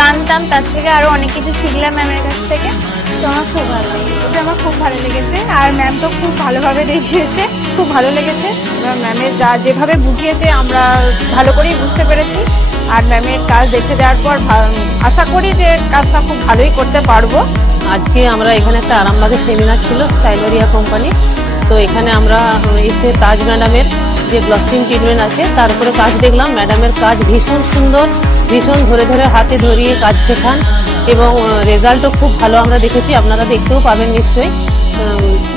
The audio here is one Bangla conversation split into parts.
জানতাম তার থেকে আরো অনেক কিছু শিখলাম ম্যামের কাছ থেকে। তো আমার খুব ভালো লেগেছে, আমার খুব ভালো লেগেছে। আর ম্যাম তো খুব ভালোভাবে দেখিয়েছে, খুব ভালো লেগেছে। ম্যামের যেভাবে বুঝিয়েছে আমরা ভালো করেই বুঝতে পেরেছি। আর ম্যামের কাজ দেখে দেওয়ার পর আশা করি যে কাজটা খুব ভালোই করতে পারবো। আজকে আমরা এখানে একটা আরামবাগের সেমিনার ছিল স্টাইলোরিয়া কোম্পানি। তো এখানে আমরা এসে তাজ ম্যাডামের যে গ্লসিং ট্রিটমেন্ট আছে তার উপরে কাজ দেখলাম। ম্যাডামের কাজ ভীষণ সুন্দর, ভীষণ ধরে ধরে হাতে ধরিয়ে কাজ শেখান এবং রেজাল্টও খুব ভালো আমরা দেখেছি, আপনারা দেখতেও পাবেন নিশ্চয়ই।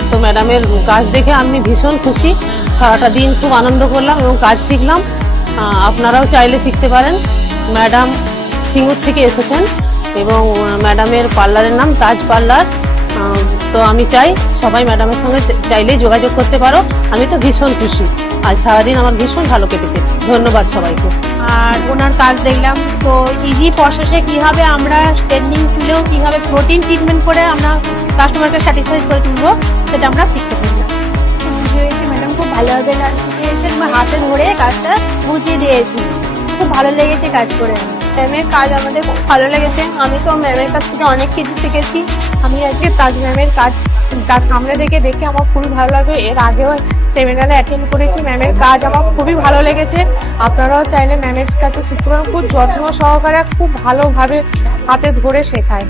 তো ম্যাডামের কাজ দেখে আমি ভীষণ খুশি। সারাটা দিন খুব আনন্দ করলাম এবং কাজ শিখলাম। আপনারাও চাইলে শিখতে পারেন। ম্যাডাম সিঙ্গুর থেকে এসেছেন এবং ম্যাডামের পার্লারের নাম তাজ পার্লার। তো আমি চাই সবাই ম্যাডামের সঙ্গে চাইলেই যোগাযোগ করতে পারো। আমি তো ভীষণ খুশি, আজ সারাদিন আমার ভীষণ ভালো কেটেছে। ধন্যবাদ সবাইকে। আর ওনার কাজ দেখলাম তো ইজি প্রসেসে কিভাবে আমরা স্ট্রেটনিং তুলেও কিভাবে প্রোটিন ট্রিটমেন্ট করে আমরা কাস্টমারকে স্যাটিসফাই করে তুলবো সেটা আমরা শিখতে পারলাম। খুশি হয়েছে, ম্যাডাম খুব ভালোভাবে কাজ শিখিয়েছে, আমার হাতে ধরে কাজটা বুঝিয়ে দিয়েছি। খুব ভালো লেগেছে কাজ করে। ম্যামের কাজ আমাদের খুব ভালো লেগেছে। আমি তো ম্যামের কাছ থেকে অনেক কিছু শিখেছি। আমি আজকে তাজ ম্যামের কাজ সামনে দেখে আমার খুবই ভালো লাগে। এর আগেও সেমিনারে অ্যাটেন্ড করেছি, ম্যামের কাজ আমার খুবই ভালো লেগেছে। আপনারাও চাইলে ম্যামের কাছে শিখতে পারেন। খুব যত্ন সহকারে খুব ভালোভাবে হাতে ধরে শেখায়।